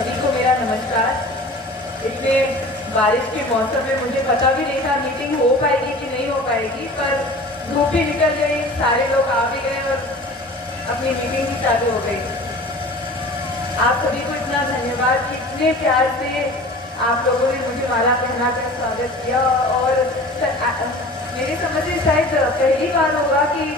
सभी को मेरा नमस्कार। इतने बारिश के मौसम में मुझे पता भी नहीं था मीटिंग हो पाएगी कि नहीं हो पाएगी, पर धूप भी निकल गई, सारे लोग आ भी गए और अपनी मीटिंग भी चालू हो गई। आप सभी को इतना धन्यवाद कि इतने प्यार से आप लोगों ने मुझे माला पहना कर स्वागत किया। और मेरी समझ से शायद पहली बार होगा कि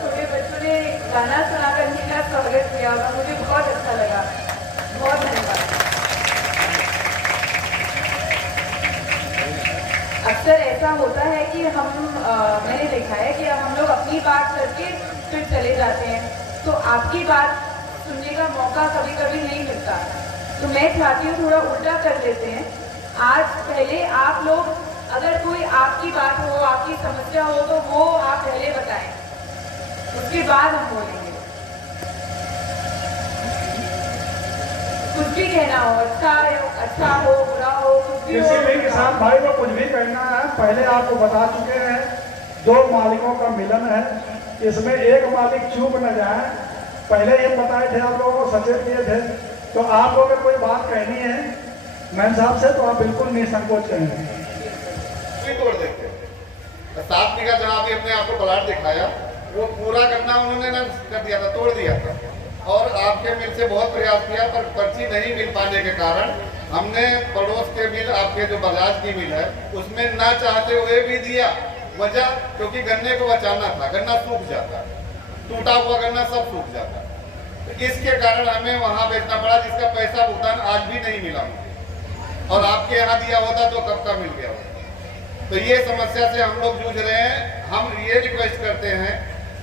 छोटे बच्चों ने गाना सुनाकर मेरा स्वागत किया होगा। मुझे बहुत अच्छा लगा, बहुत धन्यवाद। अक्सर ऐसा होता है कि मैंने देखा है कि हम लोग अपनी बात करके फिर चले जाते हैं, तो आपकी बात सुनने का मौका कभी कभी नहीं मिलता। तो मैं चाहती हूँ थोड़ा उल्टा कर लेते हैं। आज पहले आप लोग, अगर कोई आपकी बात हो, आपकी समस्या हो, तो वो आप पहले बताएं, उसके बाद हम बोलेंगे। कुछ भी कहना हो, अच्छा हो, बुरा हो, कुछ भी हो। किसी भी किसान भाई को कुछ भी कहना है, पहले आपको बता चुके हैं। दो मालिकों का मिलन है, इसमें एक मालिक चूक न जाए, पहले ये बताए थे, आप लोगों को सचेत किए थे। तो आप लोगों को कोई बात कहनी है मैम साहब से, तो आप बिल्कुल निसंकोच कहेंगे। तोड़ देते 7 बीघा जहाँ भी अपने आपको प्लाट दिखाया, वो पूरा करना उन्होंने न कर दिया था, तोड़ दिया था। और आपके मिल से बहुत प्रयास किया, पर पर्ची नहीं मिल पाने के कारण हमने पड़ोस के मिल, आपके जो बजाज की मिल है, उसमें ना चाहते हुए भी दिया। वजह क्योंकि गन्ने को बचाना था, गन्ना सूख जाता, टूटा हुआ गन्ना सब सूख जाता। तो इसके कारण हमें वहाँ बेचना पड़ा, जिसका पैसा भुगतान आज भी नहीं मिला। और आपके यहाँ दिया होता तो कब का मिल गया होता। तो ये समस्या से हम लोग जूझ रहे हैं। हम ये रिक्वेस्ट करते हैं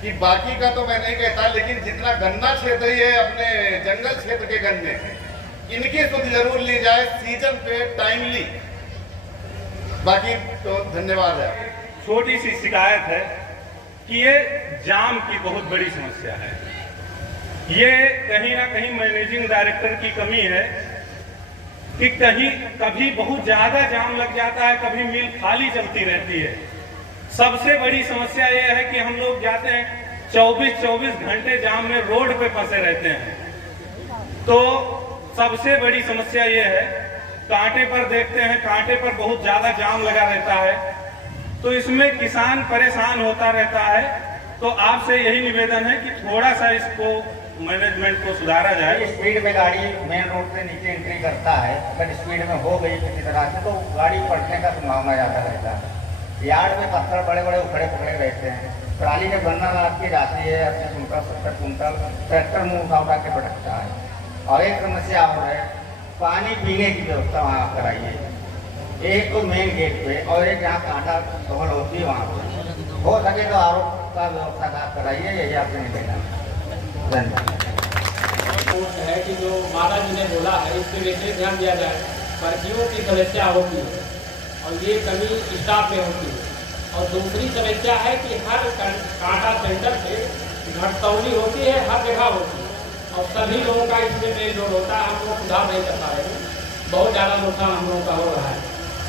कि बाकी का तो मैं नहीं कहता, लेकिन जितना गन्ना क्षेत्र है अपने जंगल क्षेत्र के गन्ने, इनकी सुध जरूर ली जाए सीजन पे टाइमली। बाकी तो धन्यवाद है। छोटी सी शिकायत है कि ये जाम की बहुत बड़ी समस्या है। ये कहीं ना कहीं मैनेजिंग डायरेक्टर की कमी है कि कभी बहुत ज्यादा जाम लग जाता है, कभी मिल खाली चलती रहती है। सबसे बड़ी समस्या ये है कि हम लोग जाते हैं 24 घंटे जाम में रोड पे फंसे रहते हैं। तो सबसे बड़ी समस्या ये है, कांटे पर देखते हैं, कांटे पर बहुत ज्यादा जाम लगा रहता है, तो इसमें किसान परेशान होता रहता है। तो आपसे यही निवेदन है कि थोड़ा सा इसको मैनेजमेंट को सुधारा जाए। स्पीड में गाड़ी मेन रोड से नीचे एंट्री करता है, अगर स्पीड में हो गई किसी तरह से तो गाड़ी पलटने का संभावना ज़्यादा रहता है। यार्ड में पत्थर बड़े बड़े उखड़े पकड़े रहते हैं। ट्राली जब गन्ना लाद के जाती है 80 कुंटल 70 कुंटल, ट्रैक्टर मुँह उठा के भटकता है। और एक समस्या और है, पानी पीने की व्यवस्था वहाँ कराइए। एक तो मेन गेट पे और एक जहाँ कांटा कवर होती है वहाँ पर हो सके तो आरो का व्यवस्था कराइए, यही आपसे निवेदन है कि जो महाराज जी ने बोला है इसके विशेष ध्यान दिया जाए। पर्चियों की समस्या होती है और ये कमी स्टाफ में होती है। और दूसरी समस्या है कि हर कांटा सेंटर से घटतौली होती है, हर जगह होती है और सभी लोगों का इसमें मेल जोड़ होता है। हम लोग सुधार नहीं कर पा रहे हैं, बहुत ज़्यादा नुकसान हम लोगों का हो रहा है।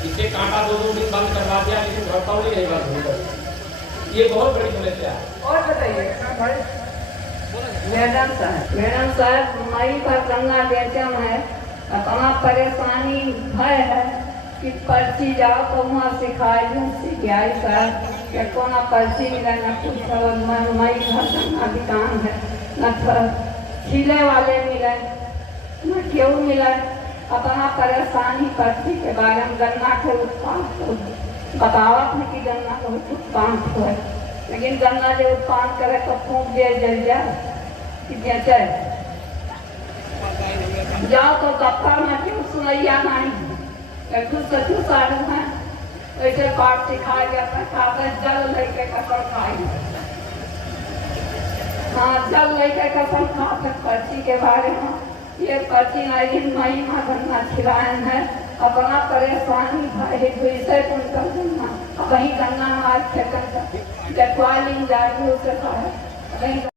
इससे कांटा 2 दिन बंद करवा दिया, लेकिन घटतौली नहीं बंद हो रही। ये बहुत बड़ी समस्या है। और बताइए मैडम साहब मई पर गंगा बेचम है, कहाँ परेशानी भय है कि पर्ची जाओ तो वहाँ सिखाई सर या कोना पर्ची मिला न कुछ। मई घर गंगा दुकान है, न खिले वाले मिले न क्यों मिले। अपना परेशानी पर्ची के बारे में गन्ना के उत्पाद बतावत है कि गन्ना का उत्पाद हो, लेकिन गन्ना जो उत्पाद करे तो फूक दे जल जाए बेचे जाओ तो दफ्तर में क्यों सुनैया नहीं कुछ साधु हैं। वैसे पाठ सिखाया जाता है, कागज जल लेके कसम खाई। हाँ, जल लेके कसम खाते पर्ची के बारे में। ये पर्ची नहीं महिमा गन्ना खिलाए है, अपना परेशानी भाई 200 कुंटल गन्ना वही गन्ना आज फेंकन जटवाली जागरूक से कहा।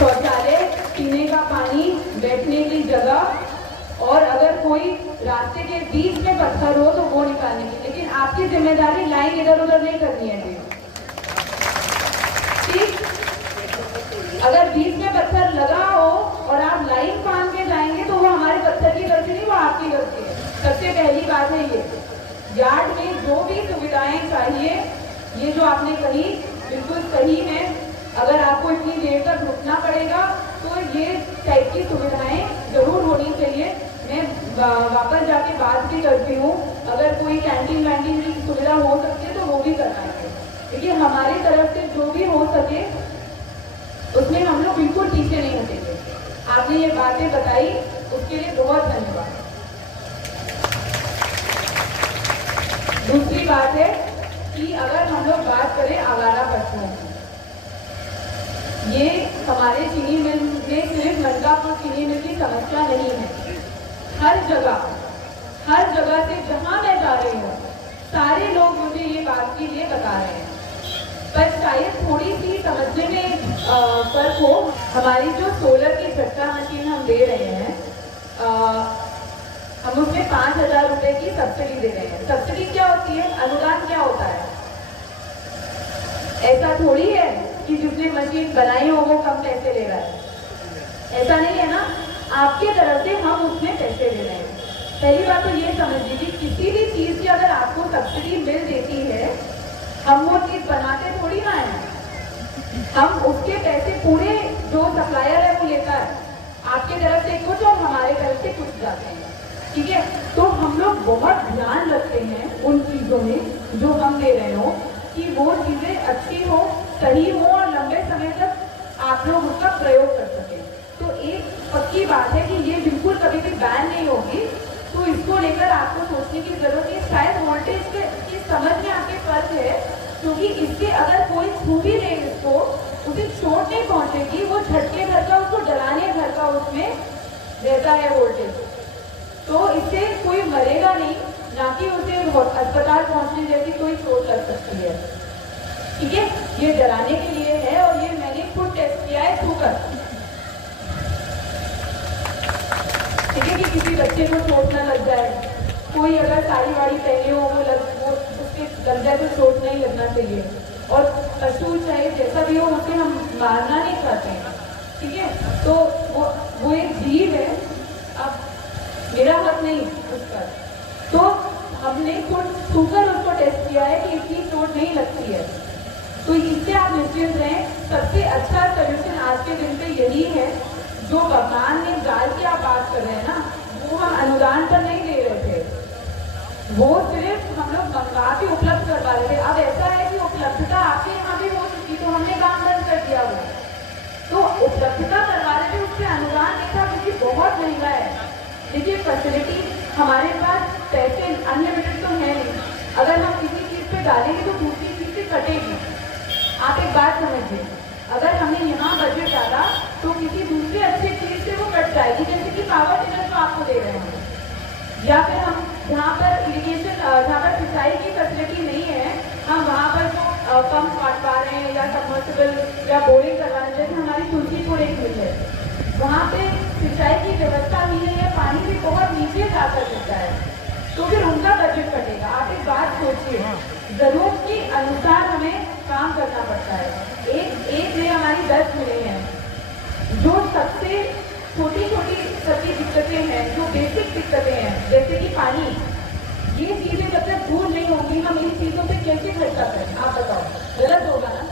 शौचालय, पीने का पानी, बैठने की जगह और अगर कोई रास्ते के बीच में पत्थर हो तो वो निकालने की, लेकिन आपकी जिम्मेदारी लाइन इधर उधर नहीं करनी है। ठीक, अगर बीच में पत्थर लगा हो और आप लाइन बांध के जाएंगे तो चाहिए, यार्ड में जो भी सुविधाएं चाहिए, ये जो आपने कही बिल्कुल सही है। अगर आपको इतनी देर तक रुकना पड़ेगा तो ये टाइप की सुविधाएं जरूर होनी चाहिए। मैं वापस जाके बात भी करती हूँ, अगर कोई कैंटीन वैंटीन की सुविधा हो सकती है तो वो भी करवाएंगे। देखिए हमारी तरफ से जो भी हो सके उसमें हम लोग बिल्कुल पीछे नहीं हटेंगे। आपने ये बातें बताई उसके लिए बहुत धन्यवाद। दूसरी बात है कि अगर हम लोग बात करें आवारा पशुओं की, ये हमारे चीनी मिल में सिर्फ मनकापुर चीनी मिल की समस्या नहीं है। हर जगह से जहां मैं जा रही हूँ सारे लोग मुझे ये बात के लिए बता रहे हैं, पर शायद थोड़ी सी समझने में फर्क हो। हमारी जो सोलर की झटका मशीन हम दे रहे हैं, हम उसमें 5,000 रुपए की सब्सिडी दे रहे हैं। सब्सिडी क्या होती है, अनुदान क्या होता है? ऐसा थोड़ी है कि जिसने मशीन बनाई हो वो कम पैसे ले रहा है, ऐसा नहीं है ना। आपके तरफ से हम उसमें पैसे दे रहे हैं। पहली बात तो ये समझ लीजिए, किसी भी चीज की अगर आपको सब्सिडी मिल देती है, हम वो चीज बनाते थोड़ी ना है, हम उसके पैसे पूरे जो सप्लायर है वो लेता है, आपके तरफ से कुछ और हमारे तरफ से कुछ जाते हैं, ठीक है। तो हम लोग बहुत ध्यान रखते हैं उन चीजों में जो हम दे रहे हो कि वो चीजें अच्छी हो, सही हो और लंबे समय तक आप लोग उसका प्रयोग कर सकें। तो एक पक्की बात है कि ये बिल्कुल कभी भी बैन नहीं होगी, तो इसको लेकर आपको सोचने की जरूरत है। शायद वोल्टेज की समझ में आपके फर्क है, क्योंकि इससे अगर कोई छू भी ले इसको, उसे चोट नहीं पहुंचेगी, वो झटके घर का, उसको डराने घर का उसमें रहता है वोल्टेज, तो इससे कोई मरेगा नहीं, ना कि उसे अस्पताल पहुंचने जैसी कोई चोट लग सकती है, ठीक है। ये डराने के लिए है और ये मैंने खुद टेस्ट किया है छूकर, ठीक है, कि किसी बच्चे को चोट ना लग जाए। कोई अगर साड़ी वाड़ी पहने हो वो उसके लग जाए तो चोट नहीं लगना चाहिए। और पशु चाहे जैसा भी हो उसे हम मारना नहीं चाहते हैं, ठीक है। तो वो एक जीव है, अब मेरा हक नहीं उस पर, तो हमने खुद छूकर उसको टेस्ट किया है कि इसकी चोट नहीं लगती है, तो इससे आप निश्चिंत रहें। सबसे अच्छा सोल्यूशन आज के दिन पे यही है। जो भगवान ने जाल की आप बात कर रहे हैं ना, वो हम अनुदान पर नहीं दे रहे थे, वो सिर्फ हम लोग मंगा के उपलब्ध करवा रहे थे। अब ऐसा है कि उपलब्धता आपके यहाँ भी हो चुकी, तो हमने काम बंद कर दिया वो, तो उपलब्धता करवा रहे थे, उससे अनुदान नहीं था, क्योंकि बहुत महंगा है। देखिए फैसिलिटी हमारे पास पैसे अनलिमिटेड तो है नहीं, अगर हम किसी चीज़ पे डालेंगे तो दूसरी चीज़ से कटेगी। आप एक बात समझिए, अगर हमने यहाँ बजट डाला तो किसी दूसरी अच्छी चीज़ से वो कट जाएगी, जैसे कि पावर टिलर जो आपको दे रहे हैं, या फिर हम जहाँ पर इरिगेशन, जहाँ पर सिंचाई की फैसिलिटी नहीं है, हम वहाँ पर जो पंप काट पा रहे हैं या सबमर्सिबल या बोरिंग करवा रहे हैं, जैसे हमारी तुलसीपुर एक मिल है, वहाँ पे सिंचाई की व्यवस्था ही नहीं है, पानी भी बहुत नीचे जाकर गिरता है, तो फिर उनका बजट कटेगा। आप एक बात सोचिए, जरूरत के अनुसार हमें काम करना पड़ता है। एक में हमारी 10 मिलें हैं, जो सबसे छोटी छोटी सभी दिक्कतें हैं, जो बेसिक दिक्कतें हैं, जैसे कि पानी, ये चीजें जब तक दूर नहीं होंगी हम इन चीजों पे कैसे खर्चा करें, आप बताओ, गलत होगा ना।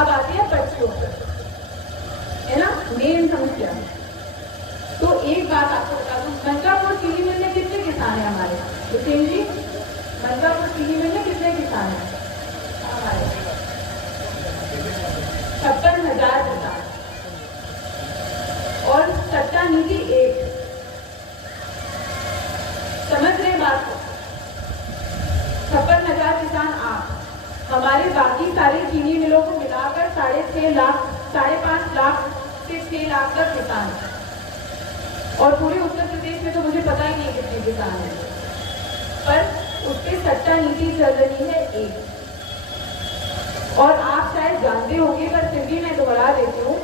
अब आती है पक्षियों पर, है ना, मेन समस्या। तो एक बात आपको बता दूं, मनकापुर चीनी मिल में कितने किसान हैं हमारे, हुसैन जी, मनकापुर चीनी मिल में कितने किसान हैं हमारे? 56,000 किसान, और सट्टा नीति एक, समझ रहे बात को? 56,000 किसान आप, हमारे बाकी सारे चीनी मिलों को मिलाकर 6.5 लाख, 5.5 लाख से 6 लाख तक किसान, और पूरे उत्तर प्रदेश में तो मुझे पता ही नहीं कितने किसान हैं, पर उसके सट्टा नीति चल रही है एक। और आप शायद जानते होंगे, पर फिर भी मैं दोहरा देती हूँ,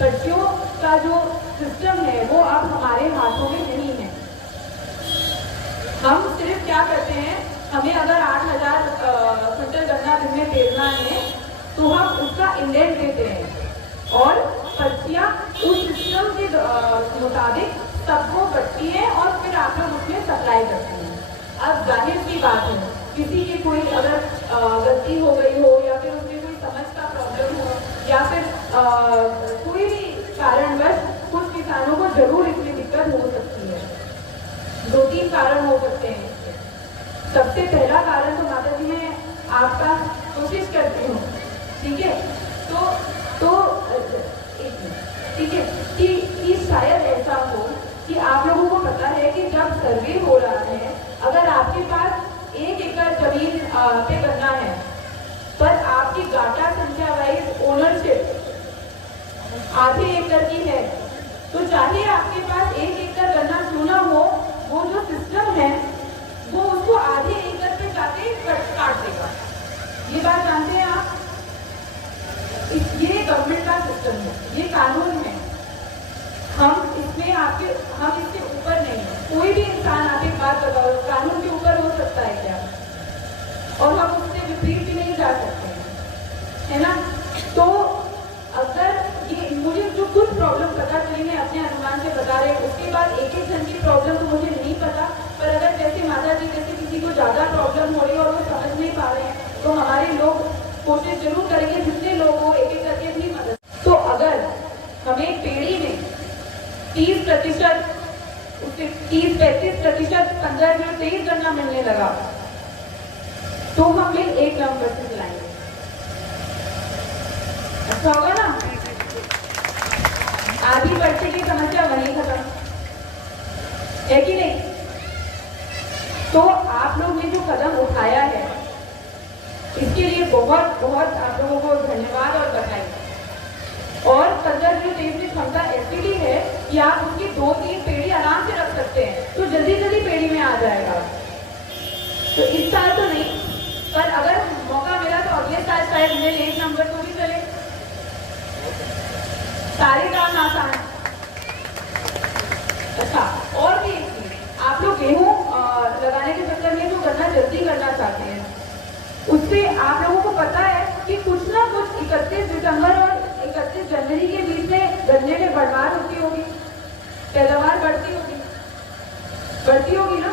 पर्चियों का जो सिस्टम है वो अब हमारे हाथों में नहीं है। हम सिर्फ क्या करते हैं, हमें अगर 8,000 क्विंटल गन्ना दिन में पेरना है तो हम उसका इंडेंट देते हैं और पर्चियाँ उस सिस्टम के मुताबिक सबको बटती है और फिर कोई अगर गलती हो गई हो या फिर उसमें कोई समझ का प्रॉब्लम हो या फिर कोई भी कारणवश कुछ किसानों को जरूर इसमें दिक्कत हो सकती है। 2-3 कारण हो सकते हैं इसके। सबसे पहला कारण तो माता जी मैं आपका कोशिश करती हूँ, ठीक है, तो ठीक है कि शायद ऐसा हो कि आप लोगों को पता है कि जब सर्वे हो रहा है, अगर आपके पास 1 एकड़ जमीन पे गन्ना है पर आपकी गाटा संख्या वाइज ओनरशिप आधे एकड़ की है, तो चाहे आपके पास 1 एकड़ गन्ना क्यों ना हो, वो जो सिस्टम है वो उसको आधे एकड़ पे जाके काट देगा। ये बात जानते हैं आप? ये गवर्नमेंट का सिस्टम है, ये कानून है। हम इसके ऊपर नहीं है। कोई भी इंसान, आप एक बात बताओ, कानून के ऊपर हो सकता है क्या? और हम उससे विपरीत भी नहीं जा सकते हैं, है ना? तो अगर ये मुझे जो कुछ प्रॉब्लम पता चली, मैं अपने अनुमान से बता रहे, उसके बाद एक जन की प्रॉब्लम तो मुझे नहीं पता, पर अगर जैसे माता जी जैसे किसी को ज्यादा प्रॉब्लम हो रही है और वो समझ नहीं पा रहे हैं, तो हमारे लोग कोशिश जरूर करेंगे, जितने लोग हो एक करके अपनी मदद। तो अगर हमें पेड़ी में 30%, उससे 30-35%, 15-23 गन्ना मिलने लगा, तो हम मिल 1 नवंबर से चलाएंगे। अच्छा होगा ना? आधी पर्ची की समस्या वहीं खत्म, है कि नहीं? तो आप लोग ने जो कदम उठाया है, इसके लिए बहुत बहुत आप लोगों को धन्यवाद और बधाई। और 15-23 की क्षमता ऐसी भी है कि आप उसकी 2-3 पेड़ी आराम से रख सकते हैं, तो जल्दी जल्दी पेड़ी में आ जाएगा। तो इस साल तो नहीं, पर अगर मौका मिला तो अगले साल शायद मिल 1 नंबर को भी चले। सारे काम आसान। अच्छा, और भी एक चीज, आप लोग गेहूं लगाने के चक्कर में जो गन्ना जल्दी करना चाहते हैं, उससे आप लोगों को पता है कि कुछ ना कुछ 31 दिसंबर और 31 जनवरी के बीच में गन्ने में बढ़वार होती होगी, पैदावार बढ़ती होगी ना?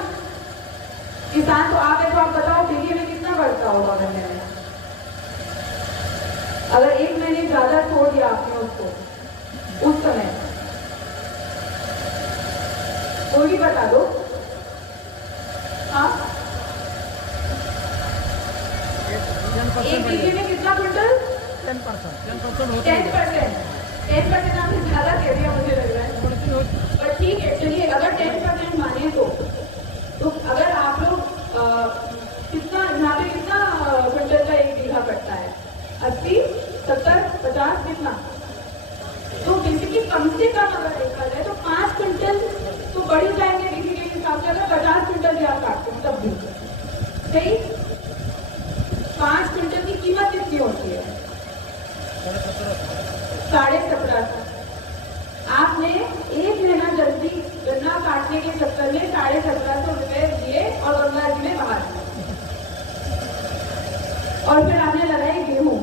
किसान तो आप है, तो आप बताओ बीघे में कितना बढ़ता होगा गन्ने में? अगर 1 महीने ज्यादा छोड़ दिया आपने उसको, उस समय कोई भी बता दो। हाँ, 1 बीघे में कितना क्विंटल? 10% आपने ज्यादा कह दिया मुझे लग रहा है, पर ठीक है, चलिए अगर 10% माने तो अगर आप लोग कितना यहाँ पे कितना क्विंटल का 1 बीघा पड़ता है? 80, 70, 50 कितना? तो बेसिकली कम से कम अगर देखा जाए तो 5 क्विंटल तो बढ़ जाएंगे बीघे के हिसाब से। अगर 50 क्विंटल भी आप काटते हैं तब भी सही। 5 क्विंटल की कीमत कितनी होती है? 17.5। आपने 1 महीना जल्दी गन्ना काटने के चक्कर में 1750 रुपए दिए और गंगा जी में बहा दिए, और फिर आपने लगाई गेहूं।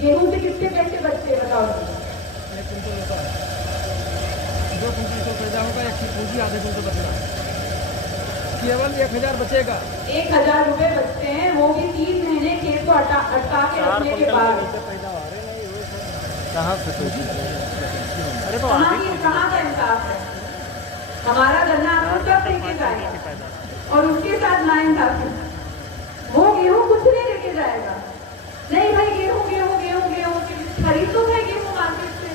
गेहूं से कितने पैसे बचते बताओ? 2 कुंटल तो पैदा होगा, 1 की पूंजी आधे कुंटल बचना, केवल 1000 बचेगा। 1000 रुपए बचते हैं, वो भी 3 महीने खेत को अटका के रखने के बाद। कहाँ से? अरे तो कहाँ का इंसाफ है? हमारा गन्ना आपको कब लेके जाएगा? और उसके साथ ना इंसाफ, वो गेहूं कुछ नहीं लेके जाएगा। नहीं भाई, गेहूं खरीद तो है, गेहूं मार्केट से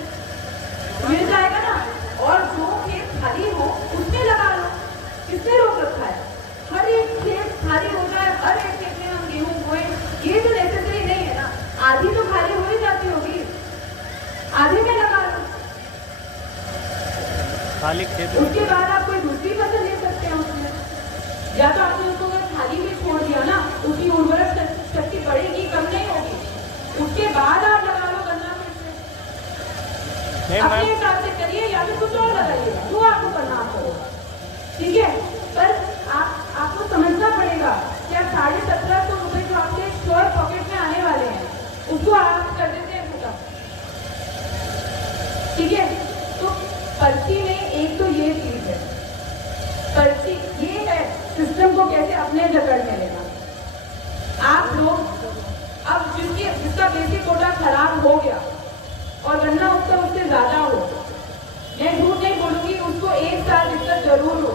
मिल जाएगा ना, और जो खेत खाली हो उसमें लगा लो। किसने रोक रखा है? हर एक खेत खाली हो जाए, हर एक खेत में हम गेहूं बोए, ये तो नेसेसरी नहीं है ना। आधी तो खाली हो ही जाती होगी, आधे में लगा लो, खाली खेत। उसके बाद आप कोई दूसरी फसल ले सकते हैं उसमें, या तो आपने उसको खाली में छोड़ दिया ना, उसकी उर्वरक शक्ति बढ़ेगी, कम नहीं होगी, उसके बाद आप लगा लो गन्ना फिर से। अपने हिसाब से करिए या फिर कुछ और लगाइएगा, जो आपको करना आप करो, ठीक है? पर आपको समझना पड़ेगा कि आप 1750 रुपए जो आपके श्योर पॉकेट में आने वाले हैं, उसको आप कर देते हैं खत्म, ठीक है? तो पर्ची में एक तो ये चीज है, पर्ची ये है सिस्टम को कैसे अपने जकड़ में लेना। कोटा खराब हो गया और गन्ना उत्सव उससे ज्यादा हो, मैं झूठ नहीं बोलूंगी, उसको 1 साल दिक्कत जरूर हो,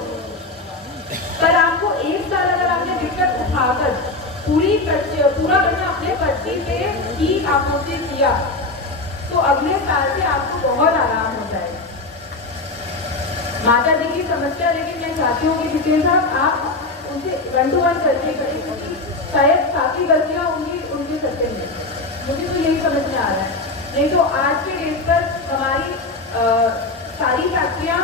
पर आपको 1 साल अगर आपने दिक्कत उठाकर पूरा गन्ना अपने पर्ची से ही आपूर्ति किया तो अगले साल से आपको बहुत आराम हो जाएगा। माता जी की समस्या, लेकिन मैं चाहती हूँ कि जितेंद्र साहब आप उनसे 1 to 1 करके करें, क्योंकि शायद काफी गलतियां होंगी उनके सत्य में, मुझे तो यही समझ में आ रहा है। नहीं तो आज के डेट पर हमारी सारी फैक्ट्रियां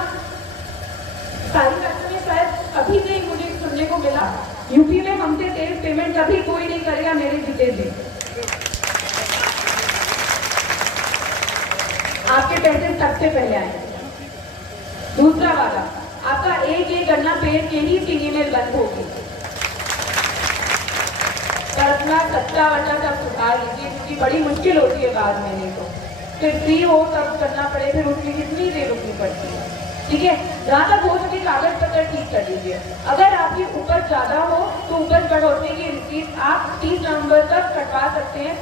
में शायद कभी नहीं मुझे सुनने को मिला यूपी में हमसे तेज पेमेंट कभी कोई नहीं करेगा मेरे जितेंद्र जी, आपके पैसे सबसे पहले आएंगे। दूसरा वाला, आपका एक गन्ना पेड़ के ही चीनी मिल बंद होगी, पर अपना सच्चा वट्टा सब सुधार लीजिए, क्योंकि बड़ी मुश्किल होती है बाद में, नहीं तो फिर फ्री हो तब करना पड़े, फिर उसकी कितनी देर रुकनी पड़ती है। ठीक है, जहाँ तक हो सके कागज पत्र ठीक कर लीजिए। अगर आपकी उपज ज्यादा हो तो उपज बढ़ोतरी की रिसीट आप 30 नवंबर तक कटवा सकते हैं।